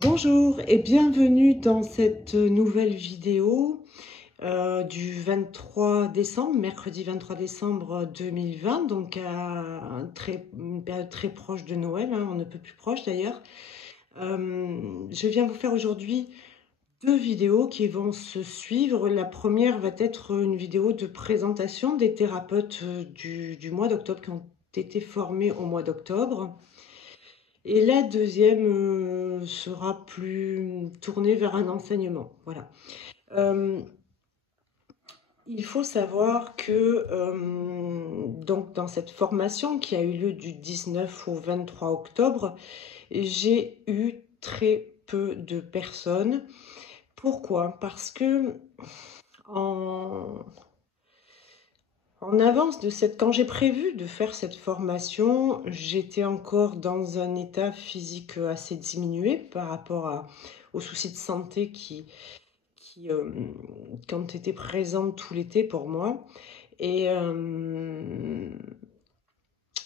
Bonjour et bienvenue dans cette nouvelle vidéo du 23 décembre, mercredi 23 décembre 2020, donc une période très proche de Noël, hein, on ne peut plus proche d'ailleurs. Je viens vous faire aujourd'hui deux vidéos qui vont se suivre. La première va être une vidéo de présentation des thérapeutes du mois d'octobre qui ont été formés au mois d'octobre. Et la deuxième sera plus tournée vers un enseignement. Voilà. Euh, il faut savoir que donc dans cette formation qui a eu lieu du 19 au 23 octobre, j'ai eu très peu de personnes. Pourquoi? Parce que en, en avance de quand j'ai prévu de faire cette formation, j'étais encore dans un état physique assez diminué par rapport aux soucis de santé qui ont été présents tout l'été pour moi. Et, euh,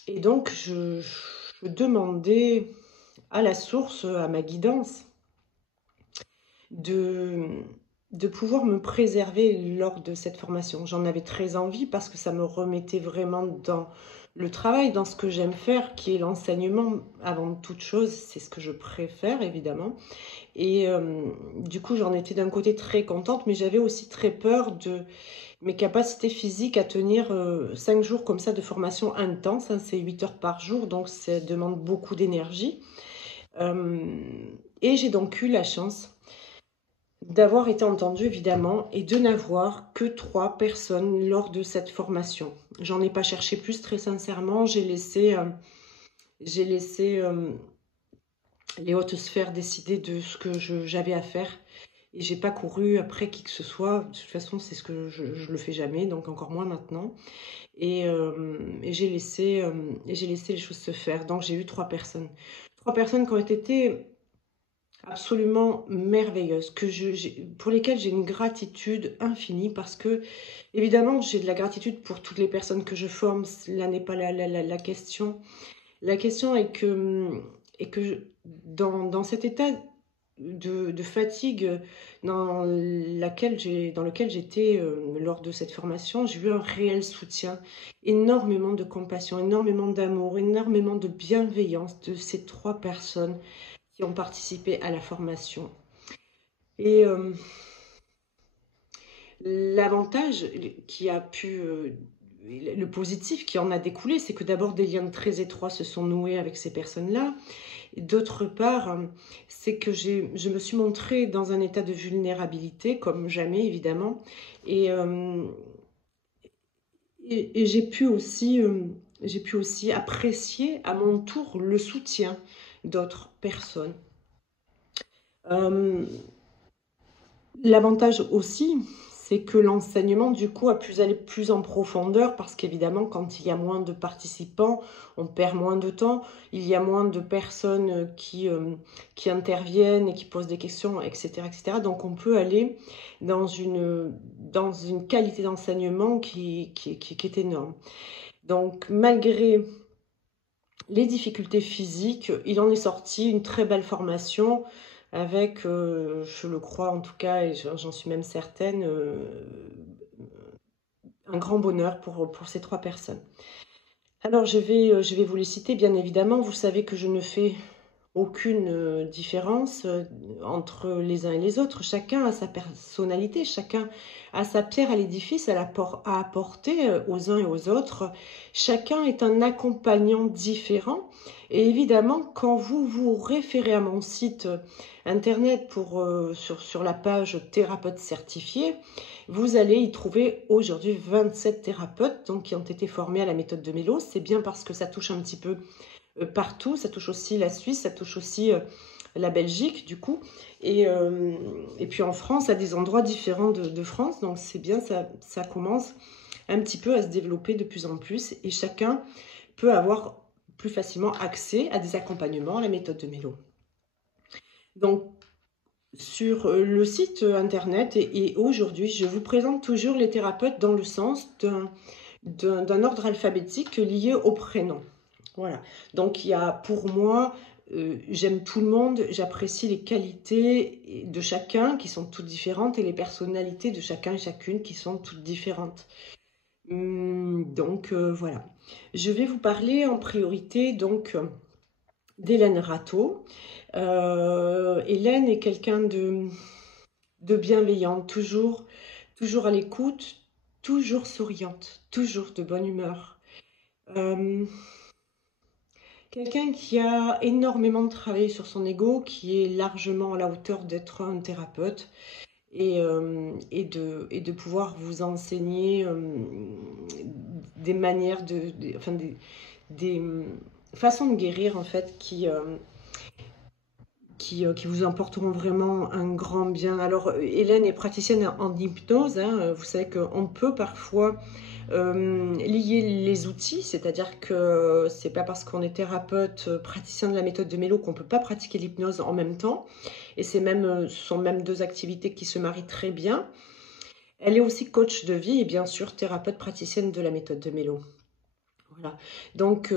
et donc, je demandais à la source, à ma guidance, de, de pouvoir me préserver lors de cette formation. J'en avais très envie parce que ça me remettait vraiment dans le travail, dans ce que j'aime faire, qui est l'enseignement avant toute chose. C'est ce que je préfère, évidemment. Et du coup, j'en étais d'un côté très contente, mais j'avais aussi très peur de mes capacités physiques à tenir 5 jours comme ça de formation intense. Hein, c'est 8 heures par jour, donc ça demande beaucoup d'énergie. Euh, et j'ai donc eu la chance d'avoir été entendue évidemment et de n'avoir que 3 personnes lors de cette formation. J'en ai pas cherché plus très sincèrement, j'ai laissé les hautes sphères décider de ce que j'avais à faire et j'ai pas couru après qui que ce soit. De toute façon, c'est ce que je le fais jamais, donc encore moins maintenant. Et j'ai laissé les choses se faire. Donc j'ai eu 3 personnes. 3 personnes qui ont été absolument merveilleuses, pour lesquelles j'ai une gratitude infinie parce que, évidemment, j'ai de la gratitude pour toutes les personnes que je forme. Là n'est pas la question. La question est que dans cet état de fatigue dans lequel j'étais lors de cette formation, j'ai eu un réel soutien, énormément de compassion, énormément d'amour, énormément de bienveillance de ces 3 personnes qui ont participé à la formation. Et l'avantage qui a pu, le positif qui en a découlé, c'est que d'abord des liens très étroits se sont noués avec ces personnes-là. D'autre part, c'est que je me suis montrée dans un état de vulnérabilité, comme jamais évidemment, et, euh, et j'ai pu aussi apprécier à mon tour le soutien d'autres personnes. Euh, L'avantage aussi, c'est que l'enseignement, du coup, a pu aller plus en profondeur parce qu'évidemment, quand il y a moins de participants, on perd moins de temps, il y a moins de personnes qui interviennent et qui posent des questions, etc., etc. Donc, on peut aller dans une qualité d'enseignement qui est énorme. Donc, malgré les difficultés physiques, il en est sorti une très belle formation avec, je le crois en tout cas, et j'en suis même certaine, un grand bonheur pour ces 3 personnes. Alors je vais vous les citer, bien évidemment. Vous savez que je ne fais aucune différence entre les uns et les autres. Chacun a sa personnalité, chacun a sa pierre à l'édifice à apporter aux uns et aux autres. Chacun est un accompagnant différent. Et évidemment, quand vous vous référez à mon site internet sur la page thérapeute certifié, vous allez y trouver aujourd'hui 27 thérapeutes donc, qui ont été formés à la méthode de Mélo. C'est bien parce que ça touche un petit peu partout. Ça touche aussi la Suisse, ça touche aussi la Belgique, du coup. Et puis en France, à des endroits différents de France. Donc c'est bien, ça commence un petit peu à se développer de plus en plus. Et chacun peut avoir plus facilement accès à des accompagnements à la méthode de Mélo. Donc, sur le site internet et aujourd'hui, je vous présente toujours les thérapeutes dans le sens d'un ordre alphabétique lié au prénom. Voilà. Donc, il y a pour moi j'aime tout le monde, j'apprécie les qualités de chacun qui sont toutes différentes et les personnalités de chacun et chacune qui sont toutes différentes. Donc voilà. Je vais vous parler en priorité donc d'Hélène Rateau. Hélène est quelqu'un de bienveillante, toujours à l'écoute, toujours souriante, toujours de bonne humeur. Quelqu'un qui a énormément travaillé sur son ego, qui est largement à la hauteur d'être un thérapeute et de pouvoir vous enseigner des manières enfin des façons de guérir en fait qui vous apporteront vraiment un grand bien. Alors, Hélène est praticienne en hypnose. Hein. Vous savez qu'on peut parfois lier les outils, c'est-à-dire que c'est pas parce qu'on est thérapeute, praticien de la méthode de Mélo qu'on peut pas pratiquer l'hypnose en même temps. Et ce sont même deux activités qui se marient très bien. Elle est aussi coach de vie et bien sûr thérapeute praticienne de la méthode de Mélo. Voilà. Donc,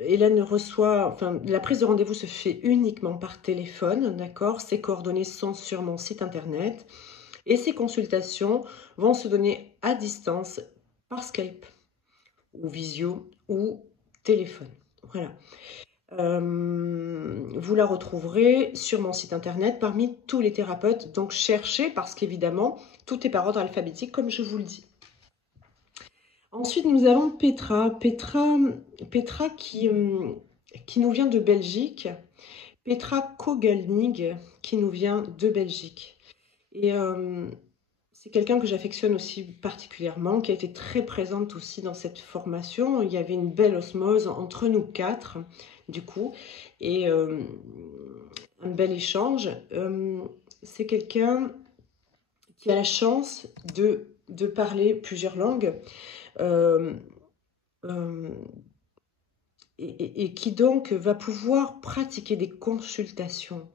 Hélène reçoit, enfin, la prise de rendez-vous se fait uniquement par téléphone, d'accord? Ses coordonnées sont sur mon site internet et ces consultations vont se donner à distance par Skype ou visio ou téléphone. Voilà. Vous la retrouverez sur mon site internet parmi tous les thérapeutes. Donc, cherchez parce qu'évidemment, tout est par ordre alphabétique comme je vous le dis. Ensuite, nous avons Petra. Petra qui nous vient de Belgique. Petra Kogelnig qui nous vient de Belgique. Et c'est quelqu'un que j'affectionne aussi particulièrement, qui a été très présente aussi dans cette formation. Il y avait une belle osmose entre nous quatre, du coup, et un bel échange. C'est quelqu'un qui a la chance de parler plusieurs langues. Et qui donc va pouvoir pratiquer des consultations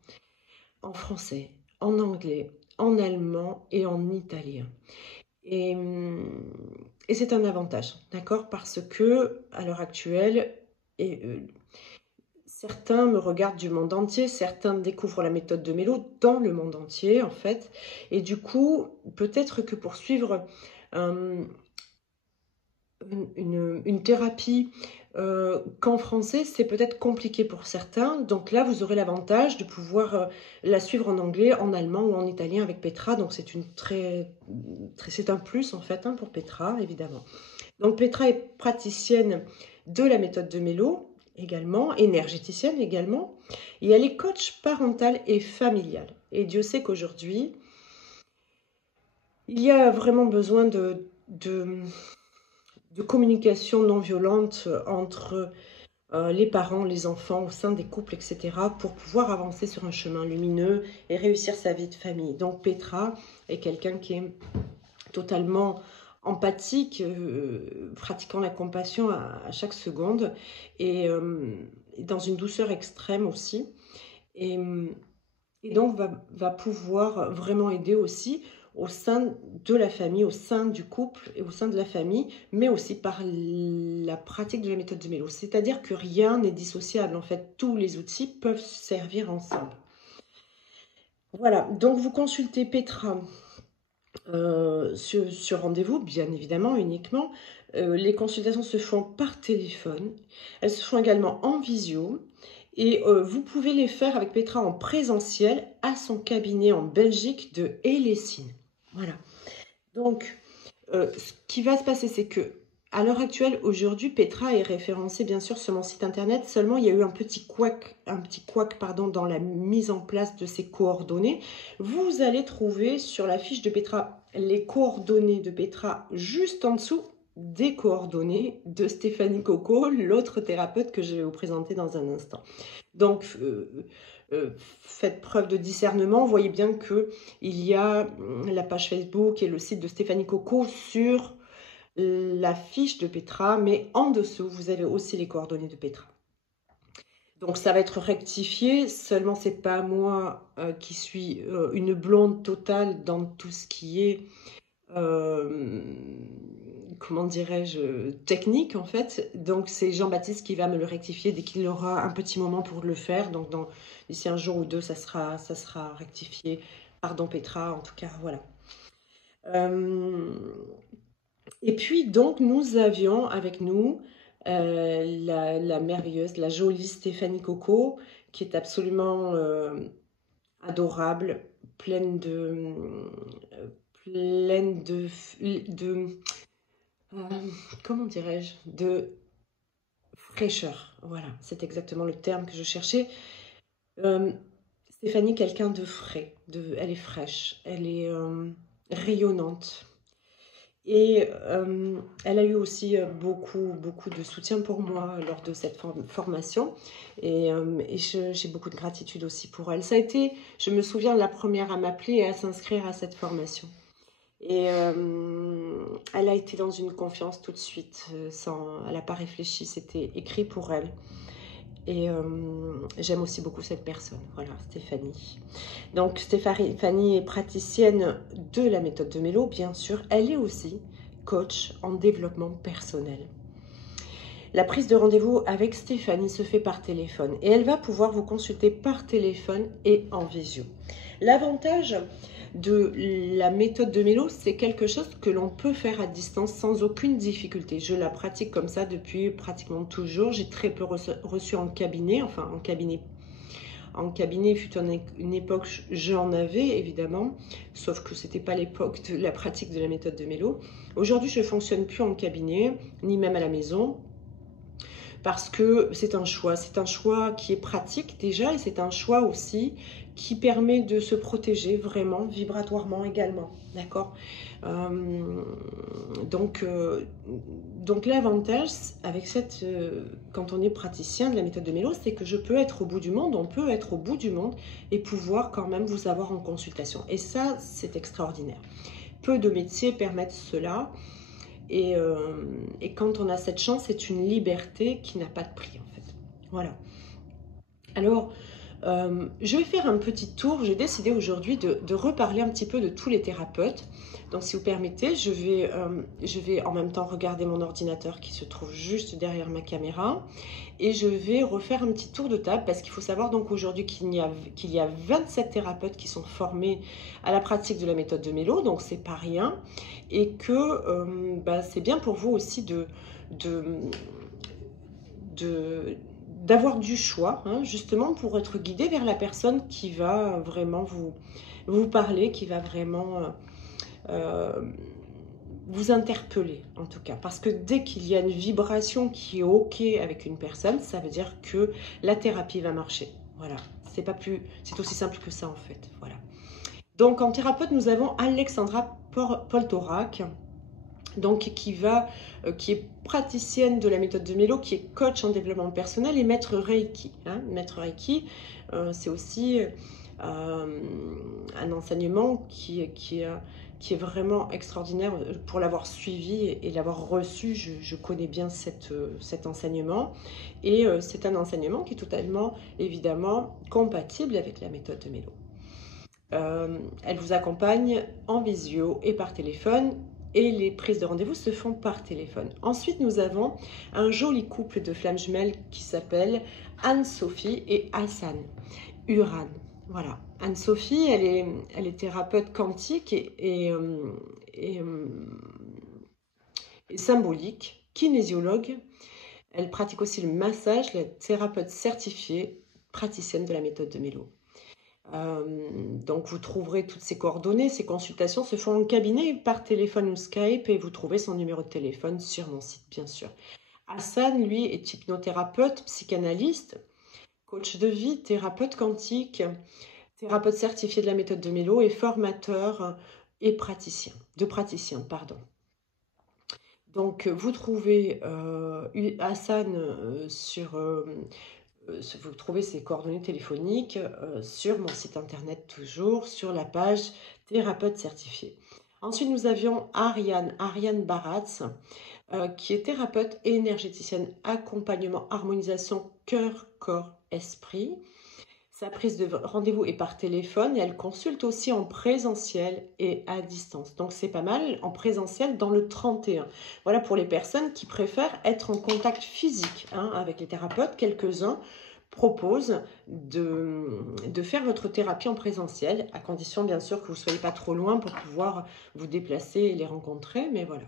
en français, en anglais, en allemand et en italien. Et c'est un avantage, d'accord? Parce que à l'heure actuelle, certains me regardent du monde entier, certains découvrent la méthode de Mélo dans le monde entier, en fait. Et du coup, peut-être que pour suivre une thérapie qu'en français, c'est peut-être compliqué pour certains. Donc là, vous aurez l'avantage de pouvoir la suivre en anglais, en allemand ou en italien avec Petra. Donc c'est c'est un plus en fait hein, pour Petra, évidemment. Donc Petra est praticienne de la méthode de Mélo également, énergéticienne également. Et elle est coach parentale et familiale. Et Dieu sait qu'aujourd'hui, il y a vraiment besoin de communication non violente entre les parents, les enfants, au sein des couples, etc. pour pouvoir avancer sur un chemin lumineux et réussir sa vie de famille. Donc Petra est quelqu'un qui est totalement empathique, pratiquant la compassion à chaque seconde et dans une douceur extrême aussi. Et donc va pouvoir vraiment aider aussi au sein de la famille, au sein du couple et au sein de la famille, mais aussi par la pratique de la méthode de Mélo. C'est-à-dire que rien n'est dissociable. En fait, tous les outils peuvent servir ensemble. Voilà, donc vous consultez Petra sur rendez-vous, bien évidemment, uniquement. Les consultations se font par téléphone. Elles se font également en visio. Et vous pouvez les faire avec Petra en présentiel à son cabinet en Belgique de Hélessine. Voilà. Donc, ce qui va se passer, c'est que à l'heure actuelle, aujourd'hui, Petra est référencée bien sûr sur mon site internet. Seulement, il y a eu un petit couac dans la mise en place de ses coordonnées. Vous allez trouver sur la fiche de Petra les coordonnées de Petra juste en dessous des coordonnées de Stéphanie Coco, l'autre thérapeute que je vais vous présenter dans un instant. Donc, faites preuve de discernement. Vous voyez bien qu'il y a la page Facebook et le site de Stéphanie Coco sur la fiche de Petra, mais en dessous, vous avez aussi les coordonnées de Petra. Donc, ça va être rectifié. Seulement, c'est pas moi qui suis une blonde totale dans tout ce qui est comment dirais-je, technique en fait. Donc c'est Jean-Baptiste qui va me le rectifier dès qu'il aura un petit moment pour le faire. Donc d'ici un jour ou deux, ça sera rectifié. Pardon Petra, en tout cas, voilà. Et puis donc nous avions avec nous la merveilleuse, la jolie Stéphanie Coco, qui est absolument adorable, pleine de euh, comment dirais-je, de fraîcheur. Voilà, c'est exactement le terme que je cherchais. Euh, Stéphanie, quelqu'un de frais, elle est fraîche, elle est rayonnante. Et elle a eu aussi beaucoup de soutien pour moi lors de cette formation. Et j'ai beaucoup de gratitude aussi pour elle. Ça a été, je me souviens, la première à m'appeler et à s'inscrire à cette formation. Et elle a été dans une confiance tout de suite, elle n'a pas réfléchi, c'était écrit pour elle. Et j'aime aussi beaucoup cette personne, voilà, Stéphanie. Donc Stéphanie est praticienne de la méthode de Mélo, bien sûr. Elle est aussi coach en développement personnel. La prise de rendez-vous avec Stéphanie se fait par téléphone et elle va pouvoir vous consulter par téléphone et en visio. L'avantage de la méthode de Mélo, c'est quelque chose que l'on peut faire à distance sans aucune difficulté. Je la pratique comme ça depuis pratiquement toujours. J'ai très peu reçu en cabinet, enfin en cabinet. En cabinet, fut une époque, j'en avais évidemment, sauf que ce n'était pas l'époque de la pratique de la méthode de Mélo. Aujourd'hui, je ne fonctionne plus en cabinet, ni même à la maison, parce que c'est un choix qui est pratique déjà, et c'est un choix aussi qui permet de se protéger vraiment, vibratoirement également, d'accord. Donc l'avantage avec quand on est praticien de la méthode de Mélo, c'est que je peux être au bout du monde, on peut être au bout du monde et pouvoir quand même vous avoir en consultation. Et ça, c'est extraordinaire. Peu de métiers permettent cela. Et quand on a cette chance, c'est une liberté qui n'a pas de prix en fait. Voilà. Alors, je vais faire un petit tour. J'ai décidé aujourd'hui de reparler un petit peu de tous les thérapeutes. Donc, si vous permettez, je vais en même temps regarder mon ordinateur qui se trouve juste derrière ma caméra. Et je vais refaire un petit tour de table parce qu'il faut savoir donc aujourd'hui qu'il y a 27 thérapeutes qui sont formés à la pratique de la méthode de Mélo. Donc, c'est pas rien. Et que c'est bien pour vous aussi d'avoir du choix, hein, justement pour être guidé vers la personne qui va vraiment vous parler, qui va vraiment vous interpeller en tout cas. Parce que dès qu'il y a une vibration qui est OK avec une personne, ça veut dire que la thérapie va marcher. Voilà, c'est aussi simple que ça en fait. Voilà. Donc en thérapeute, nous avons Alexandra Poltorak, donc qui est praticienne de la méthode de Mélo, qui est coach en développement personnel et maître Reiki. Hein. Maître Reiki, c'est aussi un enseignement qui est vraiment extraordinaire. Pour l'avoir suivi et l'avoir reçu, je connais bien cet enseignement. Et c'est un enseignement qui est totalement, évidemment, compatible avec la méthode de Mélo. Elle vous accompagne en visio et par téléphone. Et les prises de rendez-vous se font par téléphone. Ensuite, nous avons un joli couple de flammes jumelles qui s'appelle Anne-Sophie et Hassan Uran. Voilà. Anne-Sophie, elle est thérapeute quantique et symbolique, kinésiologue. Elle pratique aussi le massage, la thérapeute certifiée, praticienne de la méthode de Mélo. Donc vous trouverez toutes ces coordonnées, ces consultations se font en cabinet par téléphone ou Skype et vous trouvez son numéro de téléphone sur mon site bien sûr. Hassan, lui, est hypnothérapeute, psychanalyste, coach de vie, thérapeute quantique, thérapeute certifié de la méthode de Mélo et formateur et praticien. Donc vous trouvez Hassan vous trouvez ses coordonnées téléphoniques sur mon site internet toujours, sur la page thérapeute certifié. Ensuite, nous avions Ariane Baratz, qui est thérapeute et énergéticienne, accompagnement, harmonisation, cœur, corps, esprit. Sa prise de rendez-vous est par téléphone et elle consulte aussi en présentiel et à distance. Donc c'est pas mal en présentiel dans le 31. Voilà pour les personnes qui préfèrent être en contact physique avec les thérapeutes. Quelques-uns proposent de faire votre thérapie en présentiel, à condition bien sûr que vous ne soyez pas trop loin pour pouvoir vous déplacer et les rencontrer, mais voilà.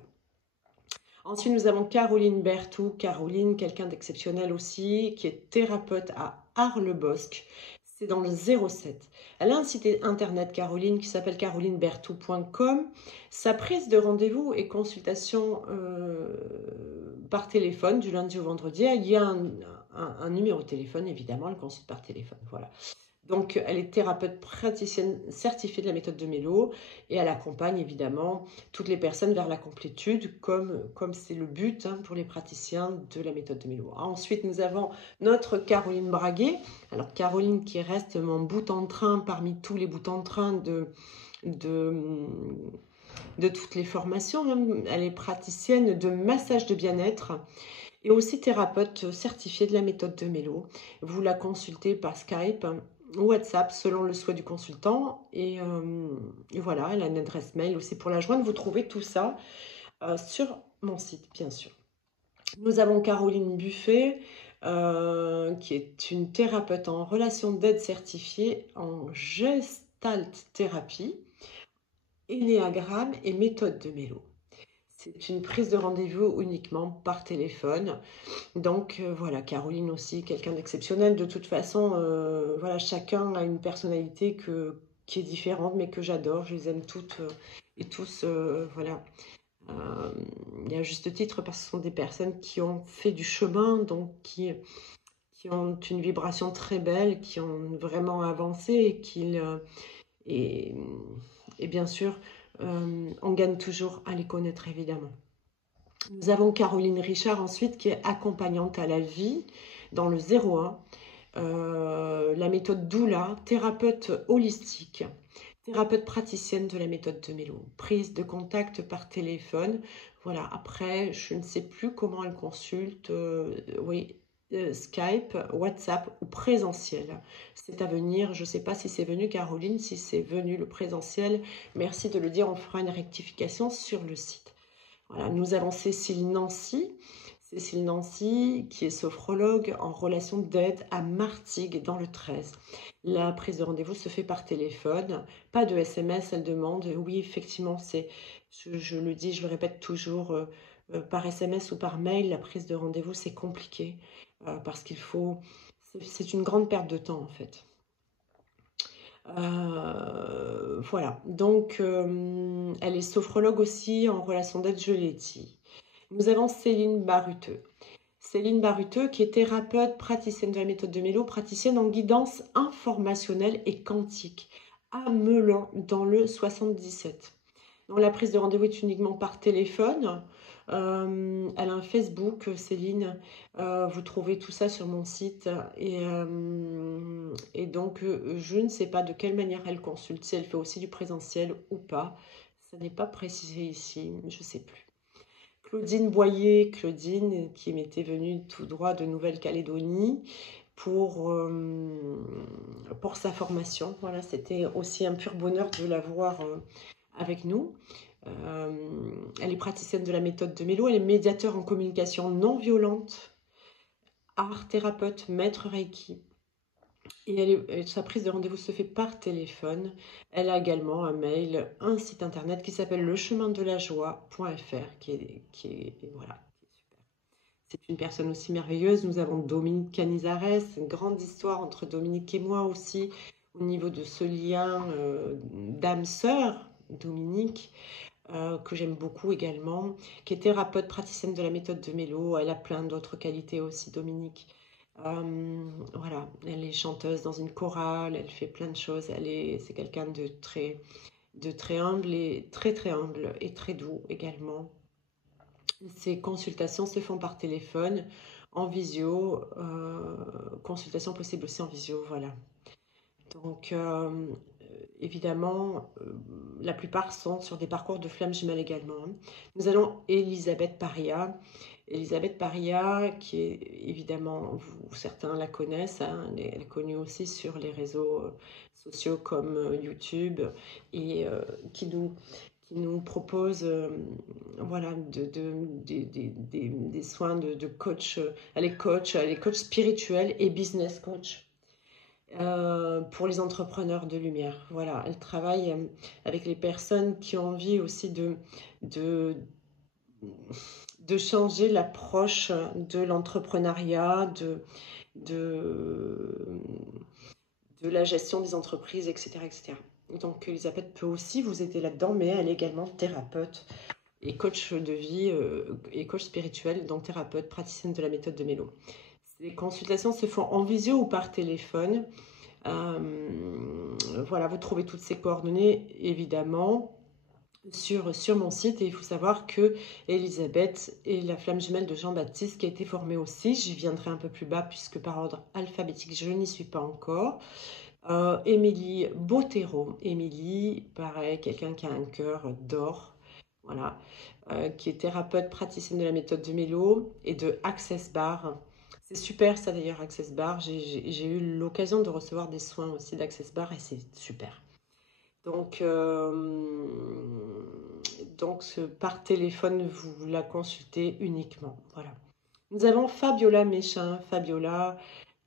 Ensuite, nous avons Caroline Berthoud. Caroline, quelqu'un d'exceptionnel aussi, qui est thérapeute à Arles-Bosc. C'est dans le 07. Elle a un site internet, Caroline, qui s'appelle carolineberthoud.com. Sa prise de rendez-vous et consultation par téléphone du lundi au vendredi. Il y a un numéro de téléphone, évidemment, elle consulte par téléphone. Voilà. Donc, elle est thérapeute praticienne certifiée de la méthode de Mélo et elle accompagne évidemment toutes les personnes vers la complétude, comme c'est le but pour les praticiens de la méthode de Mélo. Ensuite, nous avons notre Caroline Braguet. Alors, Caroline qui reste mon bout en train parmi tous les bouts en train de toutes les formations. Elle est praticienne de massage de bien-être et aussi thérapeute certifiée de la méthode de Mélo. Vous la consultez par Skype, WhatsApp selon le souhait du consultant et voilà, elle a une adresse mail aussi pour la joindre. Vous trouvez tout ça sur mon site, bien sûr. Nous avons Caroline Buffet qui est une thérapeute en relation d'aide certifiée en gestalt thérapie, énéagramme et méthode de Mélo. C'est une prise de rendez-vous uniquement par téléphone. Donc voilà, Caroline aussi, quelqu'un d'exceptionnel. De toute façon, voilà, chacun a une personnalité qui est différente, mais que j'adore. Je les aime toutes et tous, voilà. Il y a juste titre parce que ce sont des personnes qui ont fait du chemin, donc qui ont une vibration très belle, qui ont vraiment avancé et bien sûr, on gagne toujours à les connaître, évidemment. Nous avons Caroline Richard ensuite qui est accompagnante à la vie dans le 01. La méthode Doula, thérapeute holistique, thérapeute praticienne de la méthode de Mélo, prise de contact par téléphone. Voilà, après, je ne sais plus comment elle consulte, Skype, WhatsApp ou présentiel. C'est à venir, je ne sais pas si c'est venu Caroline, si c'est venu le présentiel. Merci de le dire, on fera une rectification sur le site. Voilà, nous avons Cécile Nancy. Cécile Nancy, qui est sophrologue en relation d'aide à Martigues dans le 13. La prise de rendez-vous se fait par téléphone, pas de SMS, elle demande. Oui, effectivement, je le dis, je le répète toujours, par SMS ou par mail, la prise de rendez-vous, c'est compliqué parce c'est une grande perte de temps en fait. Voilà, donc elle est sophrologue aussi en relation d'aide, je l'ai dit. Nous avons Céline Baruteux. Céline Baruteux qui est thérapeute, praticienne de la méthode de Mélo, praticienne en guidance informationnelle et quantique à Melun dans le 77. Donc la prise de rendez-vous est uniquement par téléphone. Elle a un Facebook, Céline. Vous trouvez tout ça sur mon site. Et donc, je ne sais pas de quelle manière elle consulte, si elle fait aussi du présentiel ou pas. Ça n'est pas précisé ici, je ne sais plus. Claudine Boyer, Claudine qui m'était venue tout droit de Nouvelle-Calédonie pour sa formation. Voilà, c'était aussi un pur bonheur de la voir avec nous. Elle est praticienne de la méthode de Mélo, elle est médiateur en communication non violente, art thérapeute, maître Reiki. Et sa prise de rendez-vous se fait par téléphone. Elle a également un mail, un site internet qui s'appelle lechemindelajoie.fr qui est super. C'est une personne aussi merveilleuse. Nous avons Dominique Canizares, une grande histoire entre Dominique et moi aussi, au niveau de ce lien d'âme-sœur, Dominique. Que j'aime beaucoup également, qui est thérapeute praticienne de la méthode de Mélo. Elle a plein d'autres qualités aussi, Dominique. Voilà, elle est chanteuse dans une chorale, elle fait plein de choses. C'est quelqu'un de très humble et très humble et très doux également. Ces consultations se font par téléphone, en visio, consultation possible aussi en visio, voilà. Donc, évidemment, la plupart sont sur des parcours de flammes jumelles également. Nous allons Elisabeth Paria. Elisabeth Paria, qui est évidemment, certains la connaissent, hein, elle est connue aussi sur les réseaux sociaux comme YouTube, et qui nous propose voilà, des soins de coach. Elle est coach spirituelle et business coach. Pour les entrepreneurs de lumière. Voilà, elle travaille avec les personnes qui ont envie aussi de, de changer l'approche de l'entrepreneuriat, de, de la gestion des entreprises, etc., etc. Donc Elisabeth peut aussi vous aider là-dedans, mais elle est également thérapeute et coach de vie et coach spirituel, donc thérapeute, praticienne de la méthode de Mélo. Les consultations se font en visio ou par téléphone. Voilà, vous trouvez toutes ces coordonnées évidemment sur mon site, et il faut savoir que Elisabeth est la flamme jumelle de Jean-Baptiste qui a été formée aussi. J'y viendrai un peu plus bas puisque par ordre alphabétique je n'y suis pas encore. Émilie Bottero, Émilie, pareil, quelqu'un qui a un cœur d'or, voilà, qui est thérapeute praticienne de la méthode de Mélo et de Access Bar. C'est super ça d'ailleurs, Access Bar. J'ai eu l'occasion de recevoir des soins aussi d'Access Bar et c'est super. Donc, par téléphone, vous la consultez uniquement. Voilà. Nous avons Fabiola Méchin, Fabiola,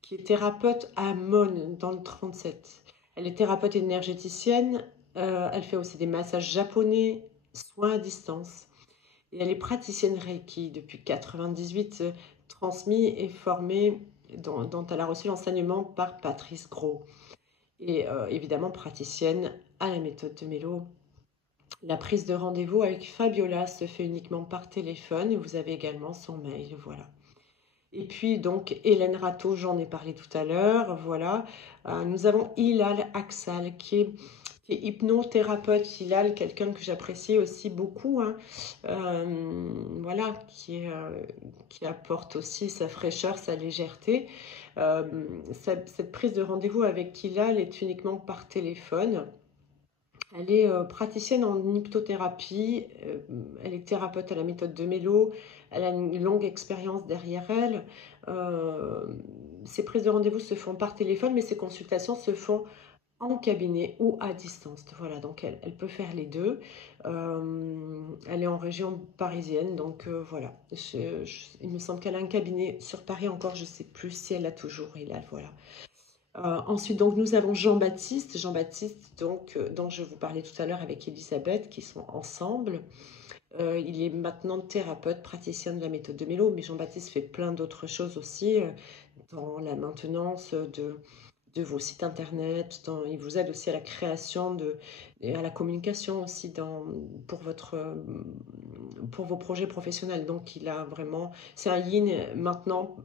qui est thérapeute à Monn, dans le 37. Elle est thérapeute énergéticienne. Elle fait aussi des massages japonais, soins à distance. Et elle est praticienne Reiki depuis 1998, transmis et formée, dont elle a reçu l'enseignement par Patrice Gros. Et évidemment praticienne à la méthode de Mélo. La prise de rendez-vous avec Fabiola se fait uniquement par téléphone. Vous avez également son mail, voilà. Et puis donc Hélène Rateau, j'en ai parlé tout à l'heure, voilà. Nous avons Hilal Aksal qui est hypnothérapeute. Hilal, quelqu'un que j'apprécie aussi beaucoup, hein. Voilà, qui apporte aussi sa fraîcheur, sa légèreté. Cette prise de rendez-vous avec Hilal est uniquement par téléphone. Elle est praticienne en hypnothérapie, elle est thérapeute à la méthode de Mélo, elle a une longue expérience derrière elle. Ses prises de rendez-vous se font par téléphone, mais ses consultations se font en cabinet ou à distance. Voilà, donc elle peut faire les deux. Elle est en région parisienne, donc voilà. Il me semble qu'elle a un cabinet sur Paris encore, je ne sais plus si elle l'a toujours. Et là, voilà. Ensuite, donc, nous avons Jean-Baptiste, donc, dont je vous parlais tout à l'heure avec Elisabeth, qui sont ensemble. Il est maintenant thérapeute, praticien de la méthode de Mélo, mais Jean-Baptiste fait plein d'autres choses aussi, dans la maintenance de vos sites internet. Il vous aide aussi à la création, et à la communication aussi pour vos projets professionnels. Donc, il a vraiment, c'est un yin maintenant,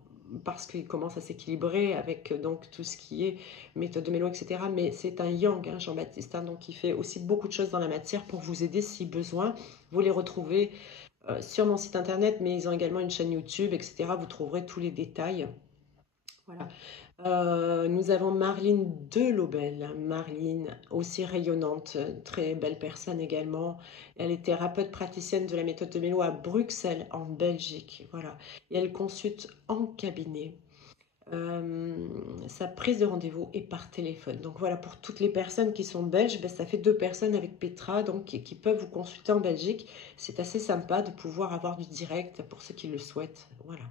parce qu'il commence à s'équilibrer avec donc tout ce qui est méthode de Mélo, etc. Mais c'est un yang, hein, Jean-Baptiste, hein, donc il fait aussi beaucoup de choses dans la matière pour vous aider si besoin. Vous les retrouvez sur mon site internet, mais ils ont également une chaîne YouTube, etc. Vous trouverez tous les détails. Voilà. Nous avons Marline Delobel, Marline aussi rayonnante, très belle personne également. Elle est thérapeute praticienne de la méthode de Mélo à Bruxelles, en Belgique. Voilà. Et elle consulte en cabinet. Sa prise de rendez-vous est par téléphone. Donc voilà, pour toutes les personnes qui sont belges, ben, ça fait 2 personnes avec Petra donc, qui peuvent vous consulter en Belgique. C'est assez sympa de pouvoir avoir du direct pour ceux qui le souhaitent. Voilà.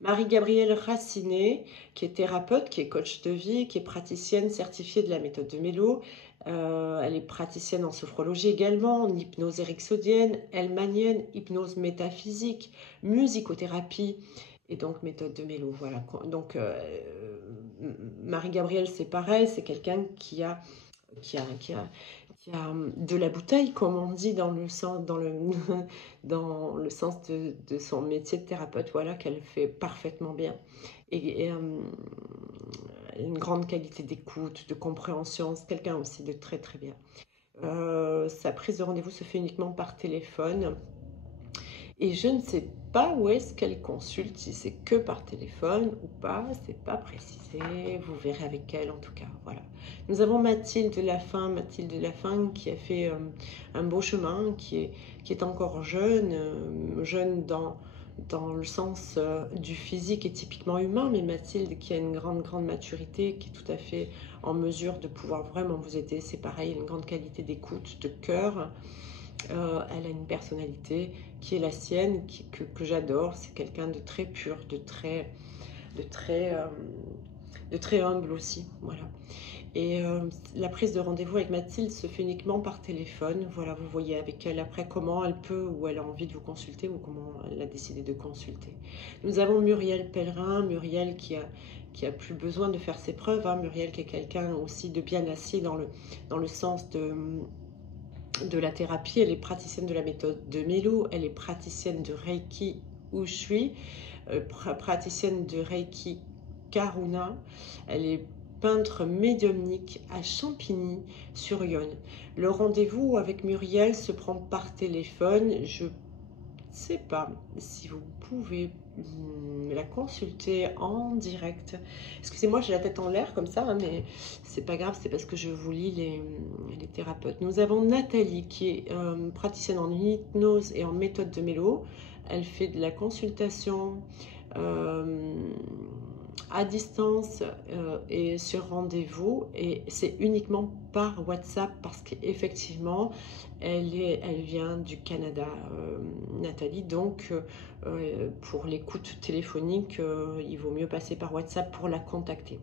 Marie-Gabrielle Racinet, qui est thérapeute, qui est coach de vie, qui est praticienne certifiée de la méthode de Mélo. Elle est praticienne en sophrologie également, en hypnose ericksonienne, hellmanienne, hypnose métaphysique, musicothérapie et donc méthode de Mélo. Voilà. Donc Marie-Gabrielle, c'est pareil, c'est quelqu'un qui a de la bouteille, comme on dit dans le sens, dans le sens de son métier de thérapeute, voilà, qu'elle fait parfaitement bien. Et une grande qualité d'écoute, de compréhension, c'est quelqu'un aussi de très très bien. Sa prise de rendez-vous se fait uniquement par téléphone. Et je ne sais pas où est-ce qu'elle consulte, si c'est que par téléphone ou pas, c'est pas précisé, vous verrez avec elle en tout cas, voilà. Nous avons Mathilde Lafin qui a fait un beau chemin, qui est encore jeune, jeune dans le sens du physique et typiquement humain, mais Mathilde qui a une grande maturité, qui est tout à fait en mesure de pouvoir vraiment vous aider. C'est pareil, une grande qualité d'écoute, de cœur. Elle a une personnalité qui est la sienne, que j'adore. C'est quelqu'un de très pur, de très, euh, de très humble aussi. Voilà. Et la prise de rendez-vous avec Mathilde se fait uniquement par téléphone. Voilà, vous voyez avec elle après comment elle peut ou elle a envie de vous consulter ou comment elle a décidé de consulter. Nous avons Muriel Pellerin, Muriel qui a plus besoin de faire ses preuves. Hein. Muriel qui est quelqu'un aussi de bien assis dans le sens de la thérapie. Elle est praticienne de la méthode de Melo, elle est praticienne de Reiki Ushui, praticienne de Reiki Karuna, elle est peintre médiumnique à Champigny-sur-Yonne. Le rendez-vous avec Muriel se prend par téléphone. Je ne sais pas si vous pouvez la consulter en direct. Excusez-moi, j'ai la tête en l'air comme ça, hein, mais c'est pas grave, c'est parce que je vous lis les thérapeutes. Nous avons Nathalie qui est praticienne en hypnose et en méthode de Mélo. Elle fait de la consultation à distance et sur rendez-vous, et c'est uniquement par WhatsApp parce qu'effectivement elle vient du Canada, Nathalie, donc pour l'écoute téléphonique il vaut mieux passer par WhatsApp pour la contacter.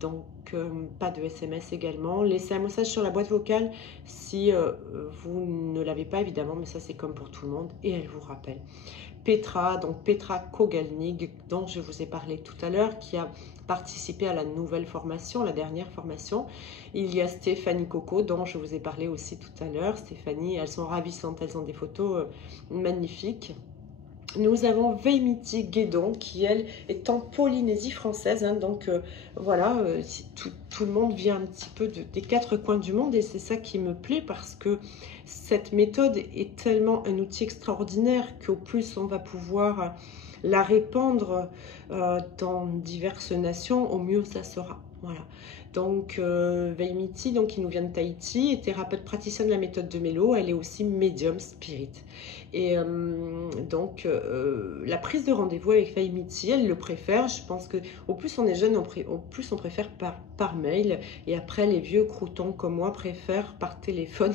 Donc pas de SMS également. Laissez un message sur la boîte vocale si vous ne l'avez pas évidemment, mais ça c'est comme pour tout le monde, et elle vous rappelle. Petra, donc Petra Kogalnig, dont je vous ai parlé tout à l'heure, qui a participé à la nouvelle formation, la dernière formation. Il y a Stéphanie Coco, dont je vous ai parlé aussi tout à l'heure. Stéphanie, elles sont ravissantes, elles ont des photos magnifiques. Nous avons Veimiti Guédon qui, elle, est en Polynésie française. Hein, donc, voilà, tout le monde vient un petit peu des quatre coins du monde. Et c'est ça qui me plaît parce que cette méthode est tellement un outil extraordinaire qu'au plus on va pouvoir la répandre dans diverses nations, au mieux ça sera. Voilà. Donc, Veimiti, donc, qui nous vient de Tahiti, est thérapeute praticienne de la méthode de Mélo. Elle est aussi médium spirit. Et donc, la prise de rendez-vous avec Veimiti, elle le préfère. Je pense que au plus on est jeune, au plus on préfère par mail. Et après, les vieux croutons comme moi préfèrent par téléphone.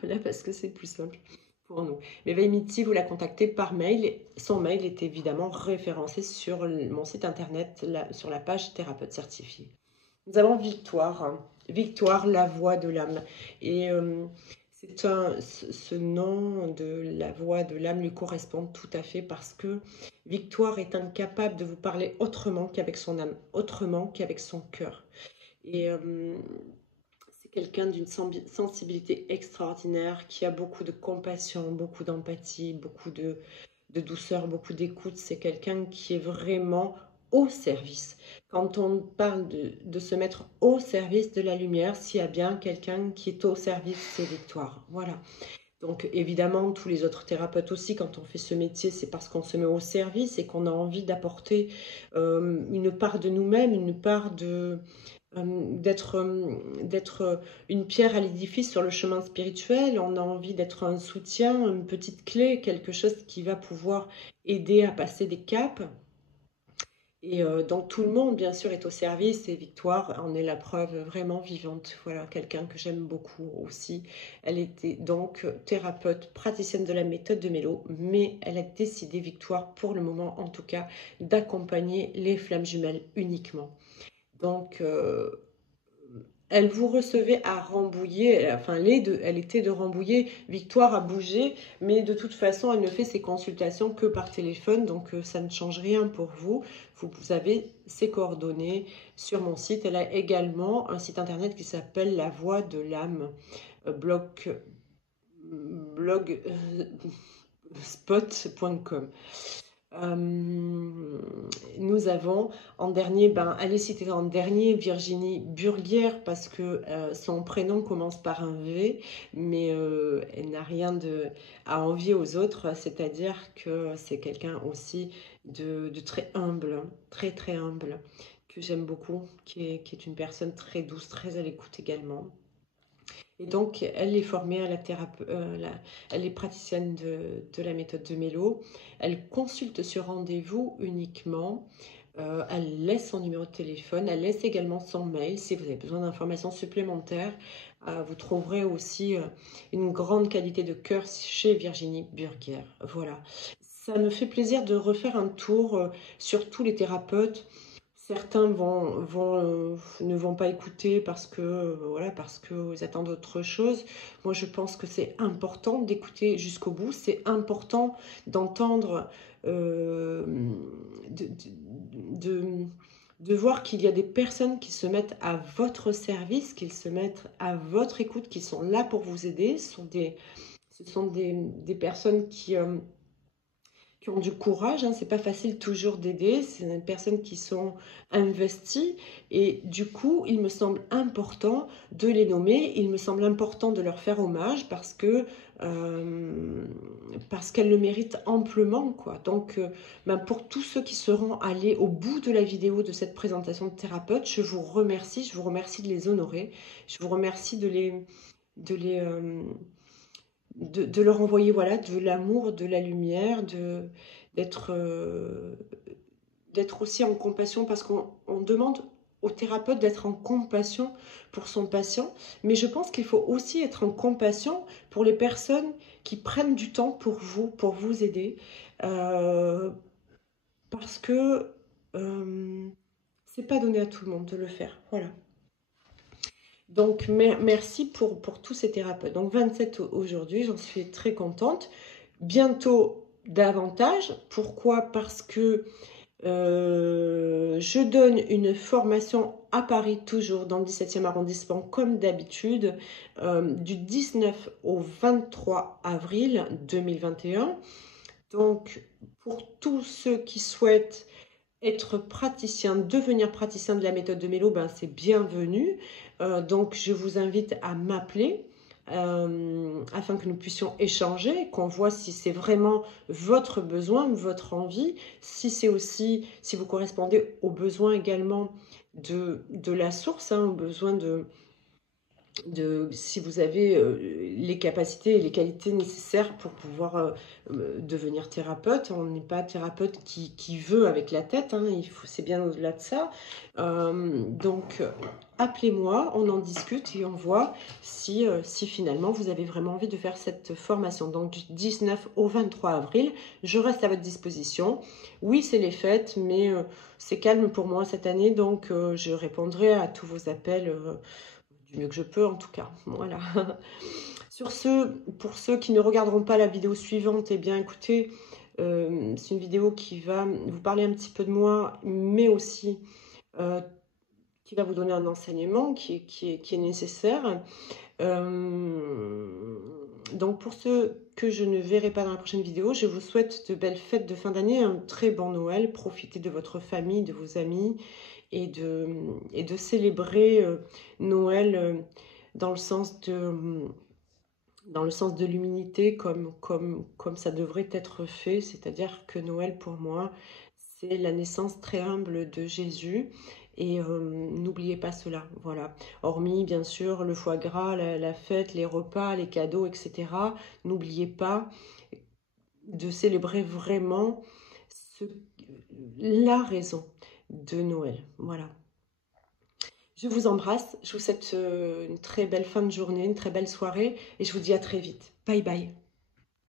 Voilà, parce que c'est plus simple pour nous. Mais Veimiti, vous la contactez par mail. Son mail est évidemment référencé sur mon site internet, sur la page thérapeute certifié. Nous avons Victoire, Victoire, la voix de l'âme. Et ce nom de la voix de l'âme lui correspond tout à fait parce que Victoire est incapable de vous parler autrement qu'avec son âme, autrement qu'avec son cœur. Et c'est quelqu'un d'une sensibilité extraordinaire, qui a beaucoup de compassion, beaucoup d'empathie, beaucoup de douceur, beaucoup d'écoute. C'est quelqu'un qui est vraiment au service. Quand on parle de se mettre au service de la lumière, s'il y a bien quelqu'un qui est au service, c'est Victoire. Voilà. Donc évidemment, tous les autres thérapeutes aussi, quand on fait ce métier, c'est parce qu'on se met au service et qu'on a envie d'apporter une part de nous-mêmes, une part d'être une pierre à l'édifice sur le chemin spirituel. On a envie d'être un soutien, une petite clé, quelque chose qui va pouvoir aider à passer des caps. Et donc tout le monde, bien sûr, est au service, et Victoire en est la preuve vraiment vivante. Voilà, quelqu'un que j'aime beaucoup aussi. Elle était donc thérapeute, praticienne de la méthode de Mélo, mais elle a décidé, Victoire, pour le moment en tout cas, d'accompagner les flammes jumelles uniquement. Donc, elle vous recevait à Rambouillet, enfin les deux, elle était de Rambouillet, Victoire a bougé, mais de toute façon, elle ne fait ses consultations que par téléphone, donc ça ne change rien pour vous. Vous avez ses coordonnées sur mon site. Elle a également un site internet qui s'appelle La Voix de l'âme, blogspot.com. Nous avons en dernier, elle est citée en dernier, Virginie Burguière, parce que son prénom commence par un V, mais elle n'a rien à envier aux autres, c'est-à-dire que c'est quelqu'un aussi de très humble, très très humble, que j'aime beaucoup, qui est une personne très douce, très à l'écoute également. Et donc, elle est formée à la thérapeute, elle est praticienne de la méthode de Mélo. Elle consulte sur rendez-vous uniquement. Elle laisse son numéro de téléphone, elle laisse également son mail si vous avez besoin d'informations supplémentaires. Vous trouverez aussi une grande qualité de cœur chez Virginie Burger. Voilà. Ça me fait plaisir de refaire un tour sur tous les thérapeutes. Certains ne vont pas écouter parce que voilà, parce qu'ils attendent autre chose. Moi, je pense que c'est important d'écouter jusqu'au bout. C'est important d'entendre, euh, de, de, de voir qu'il y a des personnes qui se mettent à votre service, qu'ils se mettent à votre écoute, qui sont là pour vous aider. Ce sont des personnes qui ont du courage, hein. C'est pas facile toujours d'aider, c'est des personnes qui sont investies et du coup, il me semble important de les nommer, il me semble important de leur faire hommage parce qu'elles le méritent amplement, quoi. Donc, ben, pour tous ceux qui seront allés au bout de la vidéo de cette présentation de thérapeute, je vous remercie de les honorer, je vous remercie de les, de leur envoyer voilà, de l'amour, de la lumière, d'être d'être aussi en compassion parce qu'on demande au thérapeute d'être en compassion pour son patient, mais je pense qu'il faut aussi être en compassion pour les personnes qui prennent du temps pour vous aider, euh, parce que c'est pas donné à tout le monde de le faire. Voilà. Donc, merci pour tous ces thérapeutes. Donc, 27 aujourd'hui, j'en suis très contente. Bientôt, davantage. Pourquoi? Parce que je donne une formation à Paris, toujours dans le 17e arrondissement, comme d'habitude, du 19 au 23 avril 2021. Donc, pour tous ceux qui souhaitent être praticien, devenir praticien de la méthode de Mélo, ben, c'est bienvenu. Donc, je vous invite à m'appeler afin que nous puissions échanger, qu'on voit si c'est vraiment votre besoin, votre envie, si c'est aussi, si vous correspondez aux besoins également de la source, hein, aux besoins si vous avez les capacités et les qualités nécessaires pour pouvoir devenir thérapeute. On n'est pas thérapeute qui veut avec la tête, hein, c'est bien au-delà de ça. Donc, appelez-moi, on en discute et on voit si finalement vous avez vraiment envie de faire cette formation. Donc, du 19 au 23 avril, je reste à votre disposition. Oui, c'est les fêtes, mais c'est calme pour moi cette année, donc je répondrai à tous vos appels du mieux que je peux en tout cas. Voilà. Sur ce, pour ceux qui ne regarderont pas la vidéo suivante, eh bien écoutez, c'est une vidéo qui va vous parler un petit peu de moi, mais aussi qui va vous donner un enseignement qui est nécessaire. Donc pour ceux que je ne verrai pas dans la prochaine vidéo, je vous souhaite de belles fêtes de fin d'année, un très bon Noël, profitez de votre famille, de vos amis et de célébrer Noël dans le sens de l'humilité comme ça devrait être fait, c'est-à-dire que Noël pour moi c'est la naissance très humble de Jésus et n'oubliez pas cela, voilà. Hormis bien sûr le foie gras, la fête, les repas, les cadeaux, etc. N'oubliez pas de célébrer vraiment la raison de Noël, voilà. Je vous embrasse, je vous souhaite une très belle fin de journée, une très belle soirée et je vous dis à très vite. Bye bye.